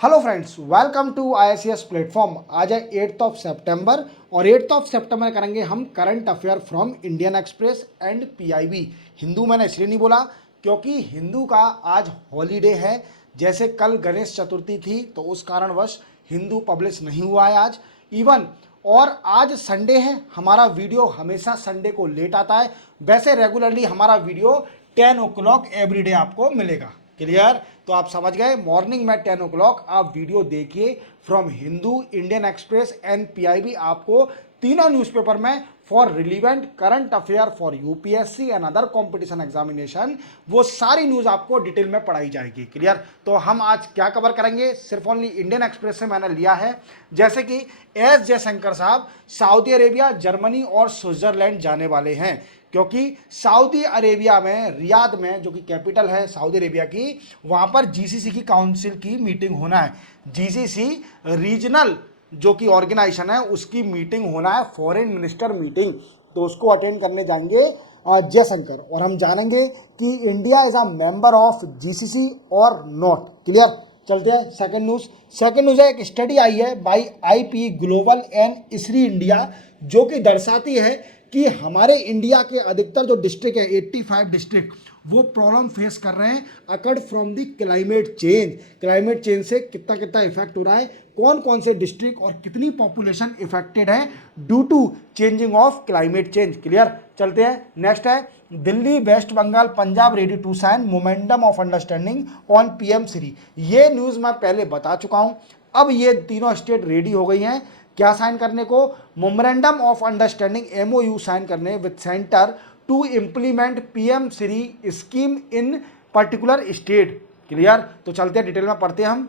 Hello friends, welcome to ICS platform. आज है 8 सितंबर और 8 सितंबर करेंगे हम current affair from Indian Express and PIB। Hindu मैंने इसलिए नहीं बोला क्योंकि हिंदू का आज हॉलीडे है। जैसे कल गणेश चतुर्थी थी तो उस कारणवश हिंदू पब्लिश नहीं हुआ है आज इवन। और आज संडे है, हमारा वीडियो हमेशा संडे को लेट आता है। वैसे रेगुलरली हमारा वीडियो 10 o'clock एवरीडे आपको मिलेगा। क्लियर? तो आप समझ गए, मॉर्निंग में 10 o'clock आप वीडियो देखिए from Hindu, Indian Express and PIB। आपको तीनों न्यूज़पेपर में for relevant current affair for UPSC and other competition examination वो सारी न्यूज़ आपको डिटेल में पढ़ाई जाएगी। क्लियर? तो हम आज क्या कवर करेंगे, सिर्फ ओनली इंडियन एक्सप्रेस से मैंने लिया है। जैसे कि एस जयशंकर साहब सऊदी अरेबिया, जर्मनी और स्विट्जरलैंड जाने वाले हैं क्योंकि सऊदी अरेबिया में रियाद में, जो कि कैपिटल है सऊदी अरेबिया की, वहाँ पर GCC की काउंसिल की मीटिंग होना है। GCC रीजनल जो कि ऑर्गेनाइजेशन है उसकी मीटिंग होना है, फॉरेन मिनिस्टर मीटिंग। तो उसको अटेंड करने जाएंगे जयशंकर, और हम जानेंगे कि India is a member of GCC और नॉट। क्लियर? चलते हैं सेकंड न्यूज। सेकंड न्यूज है, एक स्टडी आई है by IP global and ISRI India, जो कि दर्शाती है कि हमारे इंडिया के अधिकतर जो डिस्ट्रिक्ट है, 85 डिस्ट्रिक्ट, वो प्रॉब्लम फेस कर रहे हैं accord from the climate change. Climate change से कितना कितना इफेक्ट हो रहा है, कौन कौन से डिस्ट्रिक्ट और कितनी पॉपुलेशन इफेक्टेड है due to changing of climate change. Clear? चलते हैं नेक्स्ट है, Delhi, West Bengal, Punjab ready to sign momentum of understanding on PM Shri. ये न्यूज़ मैं पहले बता चुका हूं। अब ये तीनों स्टेट रेडी हो गई हैं क्या साइन करने को, memorandum of understanding MOU sign करने with centre to implement PM Shri scheme in particular state. Clear? तो चलते हैं डिटेल में पढ़ते हैं हम।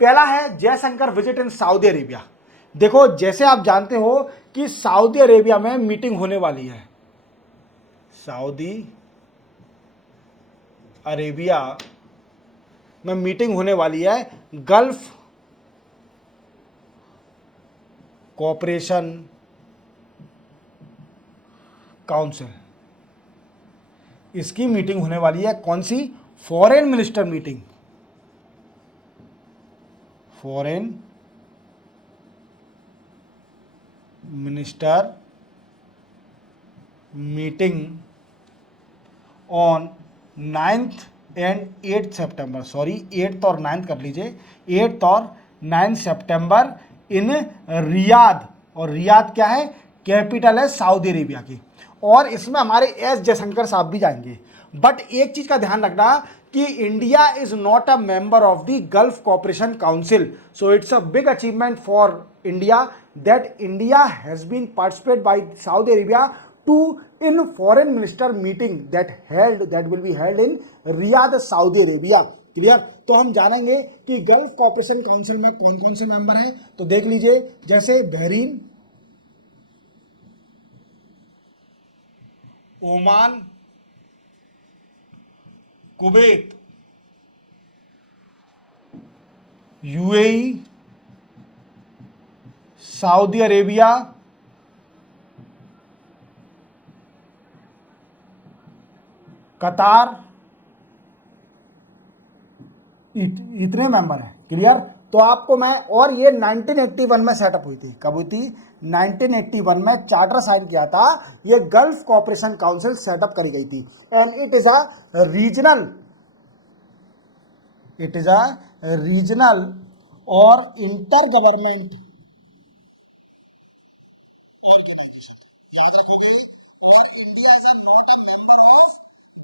पहला है Jaishankar visit in Saudi Arabia. देखो, जैसे आप जानते हो कि सऊदी अरेबिया में मीटिंग होने वाली है, सऊदी अरेबिया में मीटिंग होने वाली है गल्फ कोऑपरेशन काउंसिल। इसकी मीटिंग होने वाली है, कौन सी? Foreign minister meeting. Foreign minister meeting on 9th and 8th September, sorry 8th और 9th कर लीजिए, 8th और 9th सितंबर इन रियाद। और रियाद क्या है? कैपिटल है सऊदी अरेबिया की। और इसमें हमारे एस जयशंकर साहब भी जाएंगे। बट एक चीज का ध्यान रखना कि India is not a member of the Gulf Cooperation Council, so it's a big achievement for India that India has been participate by Saudi Arabia to in foreign minister meeting that will be held in Riyadh, Saudi Arabia। Clear? तो हम जानेंगे कि gulf Cooperation council में कौन कौन से member हैं। तो देख लीजिए, जैसे Bahrain, Oman, Kuwait, UAE, Saudi Arabia, कतार, इतने मेंबर हैं। क्लियर? तो आपको मैं, और ये 1981 में सेटअप हुई थी। कब हुई थी? 1981 में चार्टर साइन किया था। ये गल्फ कोऑपरेशन काउंसिल सेटअप करी गई थी and it is a regional, और इंटर गवर्नमेंट ऑर्गेनाइजेशन। याद रखोगे। और India is not a member of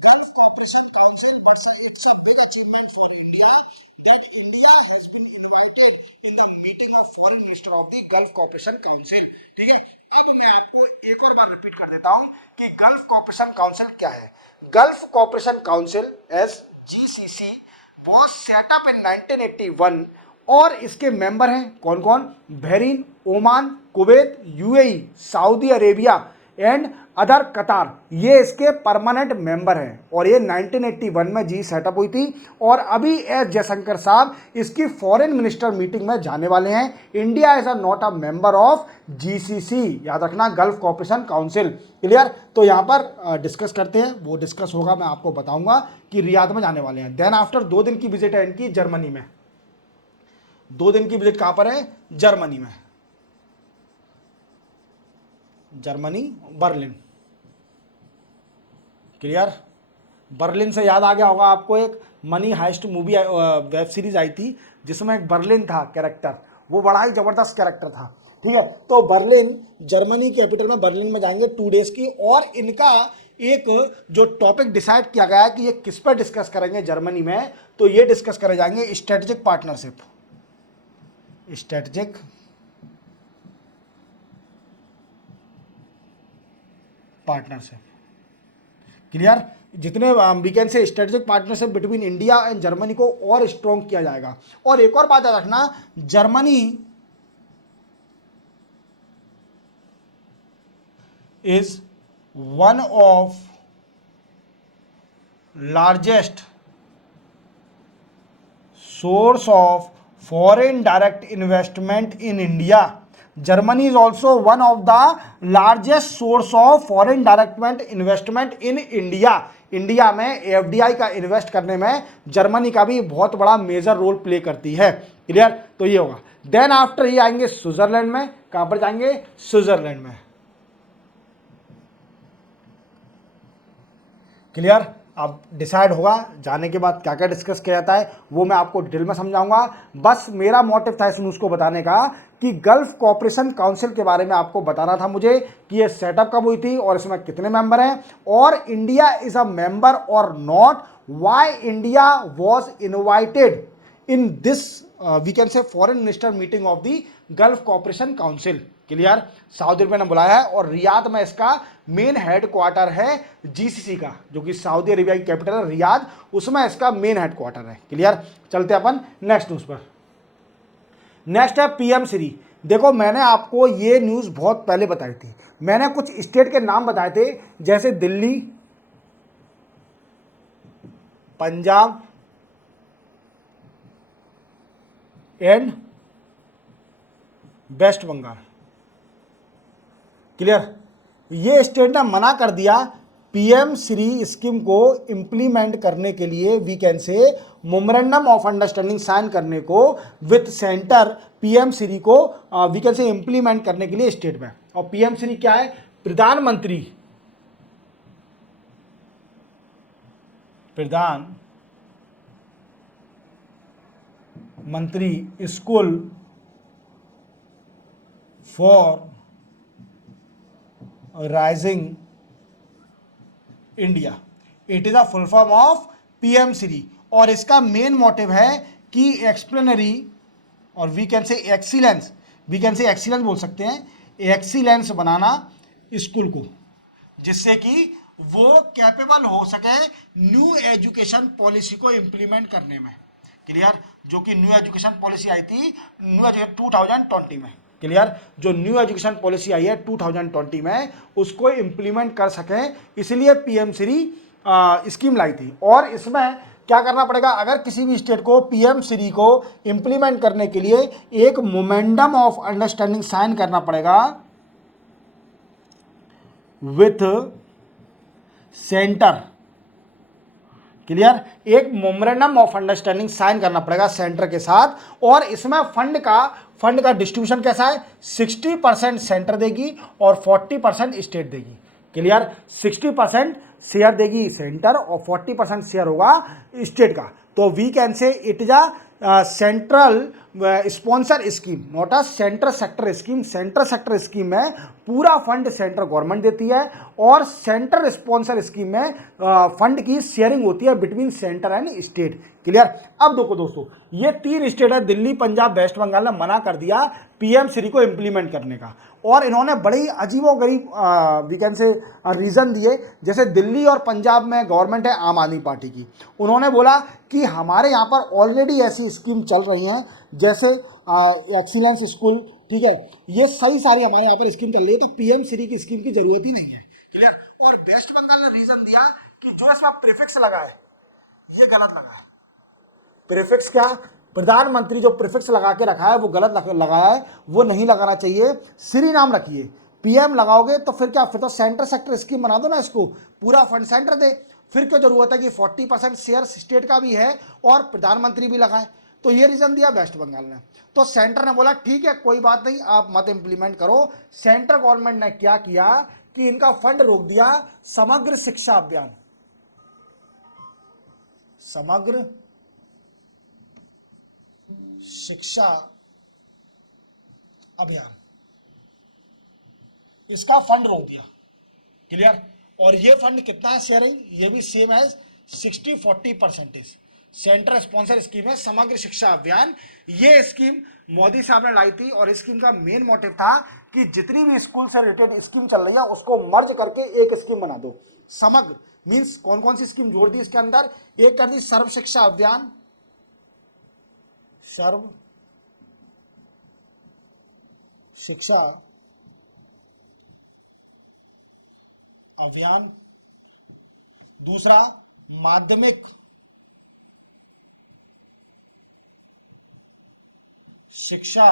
gulf Cooperation council, but it's a big achievement for India that India has been invited in the meeting of foreign minister of the Gulf Cooperation Council। ठीक है? अब मैं आपको एक और बार repeat कर देता हूं कि गल्फ कोऑपरेशन काउंसिल क्या है। Gulf Cooperation council S GCC was set up in 1981 और इसके मेंबर हैं कौन कौन? Bahrain, Oman, Kuwait, UAE, Saudi Arabia, and other कतार, ये इसके परमानेंट मेंबर हैं। और ये 1981 में जी सेटअप हुई थी और अभी एस जयशंकर साहब इसकी फॉरेन मिनिस्टर मीटिंग में जाने वाले हैं। India is not a member of GCC, याद रखना, गल्फ कॉर्पोरेशन काउंसिल। क्लियर। तो यहाँ पर डिस्कस करते हैं, वो डिस्कस होगा, मैं आपको बताऊंगा कि रियाद में जाने वाले हैं। देन आफ्टर 2 दिन की विजिट है इनकी जर्मनी में। 2 दिन की विजिट कहां पर है? जर्मनी में, जर्मनी बर्लिन। क्लियर। बर्लिन से याद आ गया होगा आपको, एक money heist movie web series आई थी जिसमें एक बर्लिन था कैरेक्टर, वो बड़ा ही जबरदस्त कैरेक्टर था। ठीक है, तो बर्लिन, जर्मनी कैपिटल में बर्लिन में जाएंगे 2 डेज की। और इनका एक जो टॉपिक डिसाइड किया गया है कि ये किस पर डिस्कस करेंगे जर्मनी में, तो ये डिस्कस करे जाएंगे strategic partnership, strategic partnership. Clear. जितने वीकेंड से strategic partnership between India and Germany को और स्ट्रॉन्ग किया जाएगा। और एक और बात याद रखना, Germany is one of largest source of foreign direct investment in India. Germany is also one of the largest source of foreign direct investment in India. India में एफडीआई का इन्वेस्ट करने में जर्मनी का भी बहुत बड़ा मेजर रोल प्ले करती है। क्लियर। तो ये होगा। देन आफ्टर ये आएंगे स्विट्जरलैंड में। कहां पर जाएंगे? स्विट्जरलैंड में। क्लियर। अब डिसाइड होगा जाने के बाद क्या क्या डिस्कस किया जाता है, वो मैं आपको डिटेल में समझाऊंगा। बस मेरा मोटिव था इस न्यूज़ को बताने का कि गल्फ कॉर्पोरेशन काउंसिल के बारे में आपको बताना था मुझे कि ये सेटअप कब हुई थी और इसमें कितने मेंबर हैं, और इंडिया इज अ मेंबर और not, why India was invited in this we can say foreign minister meeting of the Gulf corporation council. Clear. Saudi Arabia ने बुलाया है और रियाद में इसका मेन हेडक्वार्टर है जीसीसी का, जो कि सऊदी अरेबिया की कैपिटल है रियाद, उसमें इसका मेन हेडक्वार्टर है। क्लियर। चलते अपन नेक्स्ट न्यूज पर। नेक्स्ट है पीएम श्री। देखो मैंने आपको ये न्यूज बहुत पहले बताई थी, मैंने कुछ स्टेट के नाम बताए थे जैसे दिल्ली, पंजाब एंड वेस्ट बंगाल। क्लियर। ये स्टेट ने मना कर दिया पीएम श्री स्कीम को इंप्लीमेंट करने के लिए, we can say memorandum of understanding sign करने को विथ सेंटर, पीएम श्री को वी कैन से इंप्लीमेंट करने के लिए स्टेट में। और पीएम श्री क्या है? प्रधानमंत्री school for rising India. It is a full form of PM Shri. और इसका मेन मोटिव है कि एक्सप्लेनरी और we can say excellence, we can say excellence बोल सकते हैं, एक्सीलेंस बनाना स्कूल को, जिससे कि वो कैपेबल हो सके न्यू एजुकेशन पॉलिसी को इंप्लीमेंट करने में। क्लियर। जो कि न्यू एजुकेशन पॉलिसी आई थी न्यू 2020 में। क्लियर। जो न्यू एजुकेशन पॉलिसी आई है 2020 में, उसको इंप्लीमेंट कर सकें, इसलिए पीएम श्री स्कीम लाई थी। और इसमें क्या करना पड़ेगा? अगर किसी भी स्टेट को पीएम श्री को इंप्लीमेंट करने के लिए एक मोमेंडम ऑफ अंडरस्टैंडिंग साइन करना पड़ेगा विथ सेंटर। क्लियर। एक मेमोरेंडम ऑफ अंडरस्टैंडिंग साइन करना पड़ेगा सेंटर के साथ। और इसमें फंड का डिस्ट्रीब्यूशन कैसा है? 60% सेंटर देगी और 40% स्टेट देगी। क्लियर। 60% शेयर देगी सेंटर और 40% शेयर होगा स्टेट का। तो we can say it is a central sponsor scheme, not a centre sector scheme. Centre sector scheme में पूरा फंड सेंट्रल गवर्नमेंट देती है और सेंटर स्पॉन्सर स्कीम में फंड की शेयरिंग होती है between centre and state. Clear. अब देखो दोस्तों, ये 3 स्टेट है दिल्ली, पंजाब, वेस्ट बंगाल ने मना कर दिया पीएम श्री को इंप्लीमेंट करने का। और इन्होंने बड़े ही अजीबोगरीब वी कैन से रीज़न दिए। जैसे दिल्ली और पंजाब में गवर्नमेंट है आम आदमी पार्टी की, उन्होंने बोला कि हमारे यहाँ पर ऑलरेडी ऐसी स्कीम चल रही हैं, जैसे एक्सीलेंस स्कूल, ठीक है, ये सही सारी हमारे यहाँ पर स्कीम चल रही है, तो पीएम श्री की स्कीम की जरूरत ही नहीं है। क्लियर। और वेस्ट बंगाल ने रीजन दिया कि जो इसमें प्रीफिक्स लगा है ये गलत लगा है। प्रीफिक्स क्या, प्रधानमंत्री जो प्रीफिक्स लगा के रखा है वो गलत लगाया है, वो नहीं लगाना चाहिए, श्री नाम रखिए। पीएम लगाओगे तो फिर क्या, फिर तो सेंटर सेक्टर स्कीम बना दो ना, इसको पूरा फंड सेंटर दे। फिर क्या जरूरत है कि 40% शेयर स्टेट का भी है और प्रधानमंत्री भी लगाए। तो ये रीजन दिया वेस्ट बंगाल ने। तो सेंटर ने बोला ठीक है कोई बात नहीं, आप मत इंप्लीमेंट करो। सेंट्रल गवर्नमेंट ने क्या किया कि इनका फंड रोक दिया, समग्र शिक्षा अभियान, समग्र शिक्षा अभियान, इसका फंड रोक दिया। क्लियर। और ये फंड कितना शेयरिंग, ये भी same as 60-40%। Centre sponsor scheme है समग्र शिक्षा अभियान। ये स्कीम मोदी साहब ने लाई थी और इस स्कीम का मेन मोटिव था कि जितनी भी स्कूल से रिलेटेड स्कीम चल रही है उसको मर्ज करके एक स्कीम बना दो। समग्र मींस कौन कौन सी स्कीम जोड़ दी इसके अंदर, एक कर दी सर्व शिक्षा अभियान, सर्व शिक्षा अभियान, दूसरा माध्यमिक शिक्षा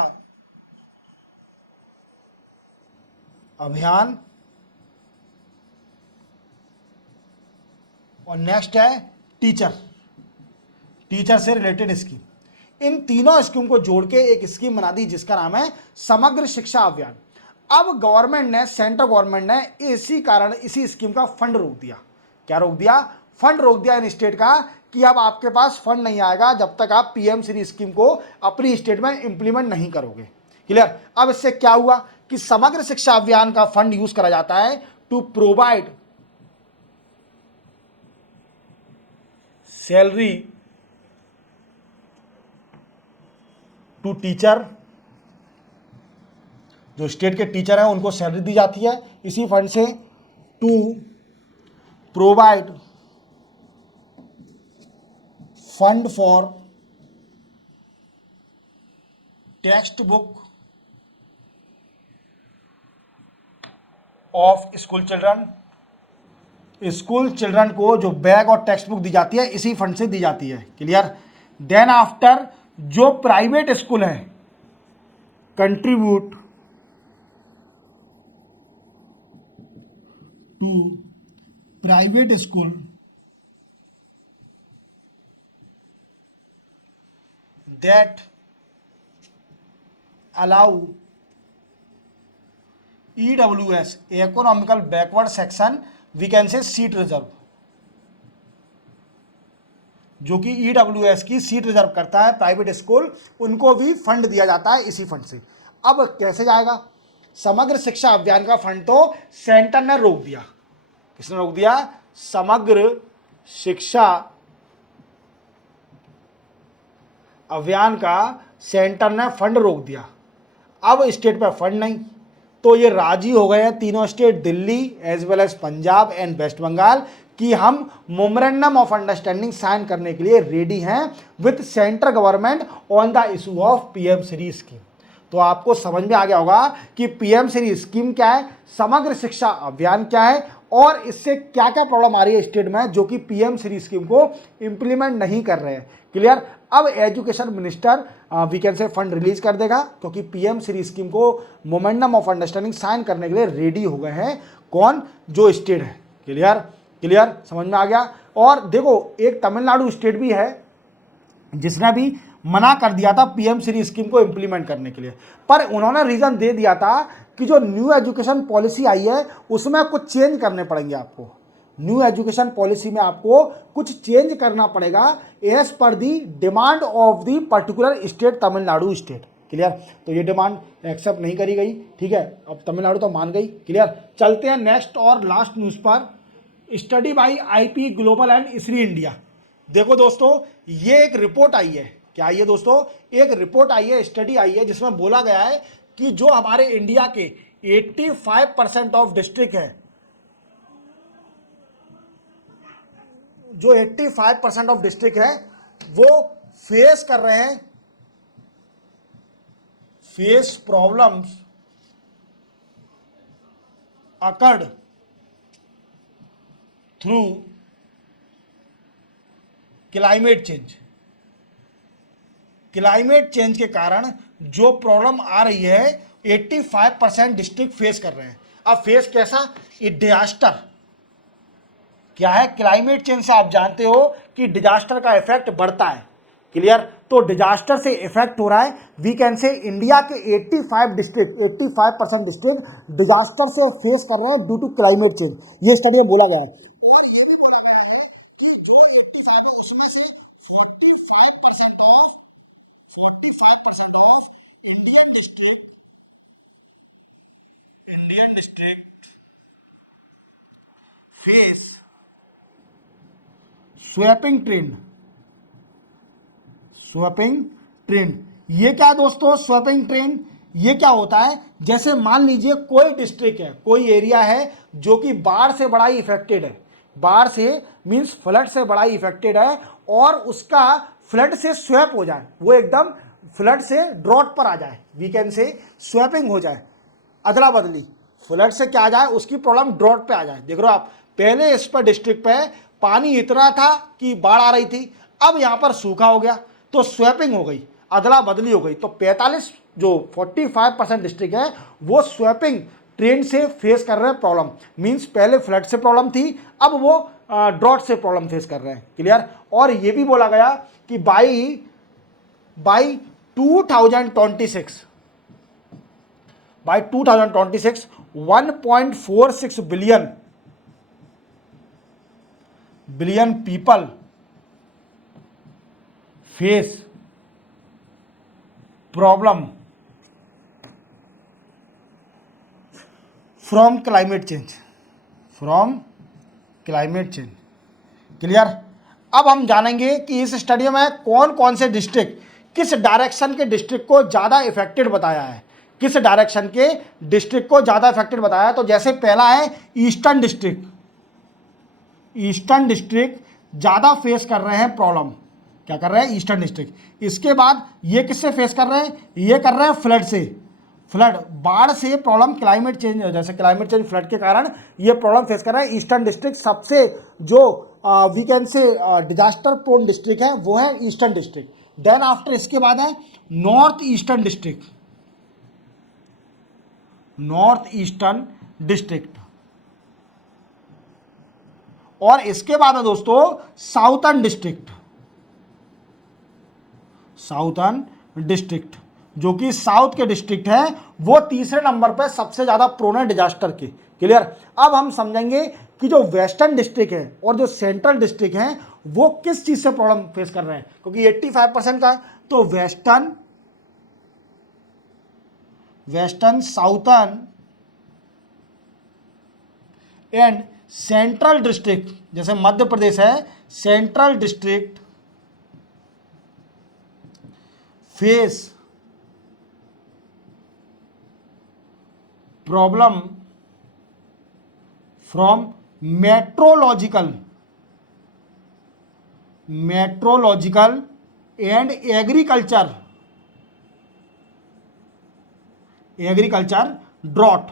अभियान, और नेक्स्ट है टीचर, टीचर से रिलेटेड स्कीम। इन तीनों स्कीम को जोड़ के एक स्कीम बना दी जिसका नाम है समग्र शिक्षा अभियान। अब गवर्नमेंट ने, सेंट्रल गवर्नमेंट ने इसी कारण इसी स्कीम का फंड रोक दिया। क्या रोक दिया, फंड रोक दिया इन स्टेट का कि अब आपके पास फंड नहीं आएगा जब तक आप पीएम श्री स्कीम को अपनी स्टेट में इंप्लीमेंट नहीं करोगे। क्लियर। अब इससे क्या हुआ कि समग्र शिक्षा अभियान का फंड यूज करा जाता है to provide salary to teacher, जो स्टेट के टीचर हैं उनको सैलरी दी जाती है इसी फंड से, to provide fund for text book of school children. School children को जो बैग और टेक्स्ट बुक दी जाती है इसी फंड से दी जाती है। क्लियर। देन आफ्टर जो प्राइवेट स्कूल है contribute to private school that allow EWS economical backward section, we can say seat reserve, जो कि EWS की सीट रिजर्व करता है प्राइवेट स्कूल, उनको भी फंड दिया जाता है इसी फंड से। अब कैसे जाएगा, समग्र शिक्षा अभियान का फंड तो सेंटर ने रोक दिया। किसने रोक दिया, समग्र शिक्षा अभियान का सेंटर ने फंड रोक दिया। अब स्टेट पर फंड नहीं, तो ये राजी हो गए हैं तीनों state, Delhi as well as Punjab and West Bengal, कि हम मेमोरेंडम ऑफ अंडरस्टैंडिंग साइन करने के लिए रेडी हैं with central government on the issue of PM Shri scheme. तो आपको समझ में आ गया होगा कि पीएम श्री स्कीम क्या है, समग्र शिक्षा अभियान क्या है, और इससे क्या क्या प्रॉब्लम आ रही है स्टेट में जो कि पीएम श्री स्कीम को इंप्लीमेंट नहीं कर रहे हैं। क्लियर। अब education minister we can say fund release कर देगा क्योंकि पीएम श्री स्कीम को मोमेंडम ऑफ अंडरस्टैंडिंग साइन करने के लिए रेडी हो गए हैं कौन, जो स्टेट है। क्लियर। क्लियर, समझ में आ गया। और देखो एक तमिलनाडु स्टेट भी है जिसने भी मना कर दिया था पीएम श्री स्कीम को इंप्लीमेंट करने के लिए, पर उन्होंने रीजन दे दिया था कि जो न्यू एजुकेशन पॉलिसी आई है उसमें कुछ चेंज करने पड़ेंगे आपको। न्यू एजुकेशन पॉलिसी में आपको कुछ चेंज करना पड़ेगा as per the demand of the particular state, Tamil Nadu state. Clear. तो ये डिमांड एक्सेप्ट नहीं करी गई, ठीक है, अब तमिलनाडु तो मान गई। क्लियर। चलते हैं नेक्स्ट और लास्ट न्यूज़ पर, study by IP global and इसरी इंडिया। देखो दोस्तों ये एक रिपोर्ट आई है, क्या आई है दोस्तों, एक रिपोर्ट आई है, स्टडी आई है जिसमें बोला गया है कि जो हमारे इंडिया के 85% ऑफ डिस्ट्रिक्ट है, जो 85% ऑफ डिस्ट्रिक्ट है वो फेस कर रहे हैं face problems occurred through climate change. Climate change के कारण जो प्रॉब्लम आ रही है 85% डिस्ट्रिक्ट फेस कर रहे हैं। अब फेस कैसा, ये डिजास्टर क्या है, क्लाइमेट चेंज से आप जानते हो कि डिजास्टर का इफेक्ट बढ़ता है। क्लियर, तो डिजास्टर से इफेक्ट हो रहा है। वी कैन से इंडिया के 85% डिस्ट्रिक्ट डिजास्टर से फेस कर रहे हैं ड्यू टू क्लाइमेट चेंज, ये स्टडी में बोला गया है। स्वैपिंग ट्रेंड, स्वैपिंग ट्रेंड ये क्या है दोस्तों, स्वैपिंग ट्रेंड ये क्या होता है, जैसे मान लीजिए कोई डिस्ट्रिक्ट है, कोई एरिया है जो कि बाढ़ से बड़ा ही इफेक्टेड है, बाढ़ से मींस फ्लड से बड़ा ही इफेक्टेड है, और उसका फ्लड से स्वैप हो जाए, वो एकदम फ्लड से ड्रॉट पर आ जाए, वी कैन से स्वैपिंग हो जाए, अदला बदली, फ्लड से क्या आ जाए, उसकी प्रॉब्लम ड्रॉट पे आ जाए। देख रहे हो आप, पहले इस पर डिस्ट्रिक्ट पे पानी इतना था कि बाढ़ आ रही थी, अब यहां पर सूखा हो गया तो स्वैपिंग हो गई, अदला बदली हो गई। तो 45% डिस्ट्रिक्ट है वो स्वैपिंग ट्रेंड से फेस कर रहे हैं प्रॉब्लम, मींस पहले फ्लड से प्रॉब्लम थी, अब वो ड्रॉट से प्रॉब्लम फेस कर रहे हैं। क्लियर, और ये भी बोला गया कि by 2026 1.46 billion people face problem from climate change, clear. अब हम जानेंगे कि इस स्टडी में कौन कौन से डिस्ट्रिक्ट, किस डायरेक्शन के डिस्ट्रिक्ट को ज़्यादा इफेक्टेड बताया है, किस डायरेक्शन के डिस्ट्रिक्ट को ज़्यादा इफेक्टेड बताया है। तो जैसे पहला है ईस्टर्न डिस्ट्रिक्ट, ईस्टर्न डिस्ट्रिक्ट ज़्यादा फेस कर रहे हैं प्रॉब्लम, क्या कर रहे हैं, ईस्टर्न डिस्ट्रिक्ट। इसके बाद ये किससे फेस कर रहे हैं, ये कर रहे हैं फ्लड से, फ्लड बाढ़ से प्रॉब्लम, क्लाइमेट चेंज, जैसे क्लाइमेट चेंज फ्लड के कारण ये प्रॉब्लम फेस कर रहा है। ईस्टर्न डिस्ट्रिक्ट सबसे जो we can say disaster prone district है वो है ईस्टर्न डिस्ट्रिक्ट। देन आफ्टर इसके बाद है north eastern district, north eastern district, और इसके बाद है दोस्तों साउथर्न डिस्ट्रिक्ट, साउथर्न डिस्ट्रिक्ट जो कि साउथ के डिस्ट्रिक्ट हैं, वो तीसरे नंबर पर सबसे ज्यादा प्रोन है डिजास्टर के। क्लियर, अब हम समझेंगे कि जो वेस्टर्न डिस्ट्रिक्ट है और जो सेंट्रल डिस्ट्रिक्ट हैं वो किस चीज से प्रॉब्लम फेस कर रहे हैं, क्योंकि 85% का है। तो western southern and central district, जैसे मध्य प्रदेश है, central district face problem from metrological and agriculture drought,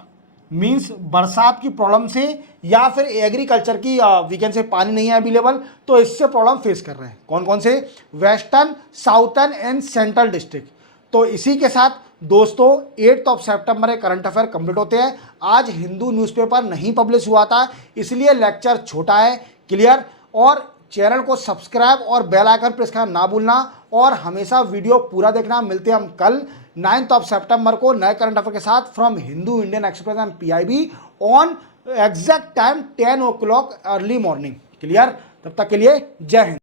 means बरसात की प्रॉब्लम से या फिर एग्रीकल्चर की वीकेंड से पानी नहीं है अवेलेबल, तो इससे प्रॉब्लम फेस कर रहे हैं। कौन कौन से, western southern and central district. तो इसी के साथ दोस्तों 8 सितंबर के करंट अफेयर कंप्लीट होते हैं। आज हिंदू न्यूज़पेपर नहीं पब्लिश हुआ था इसलिए लेक्चर छोटा है। क्लियर, और चैनल को सब्सक्राइब और बेल आइकन प्रेस करना ना भूलना, और हमेशा वीडियो पूरा देखना। मिलते हैं हम कल 9 सितंबर को नए करंट अफेयर के साथ from Hindu Indian Express and PIB on exact time 10 o'clock early morning. Clear, तब तक के लिए जय हिंद।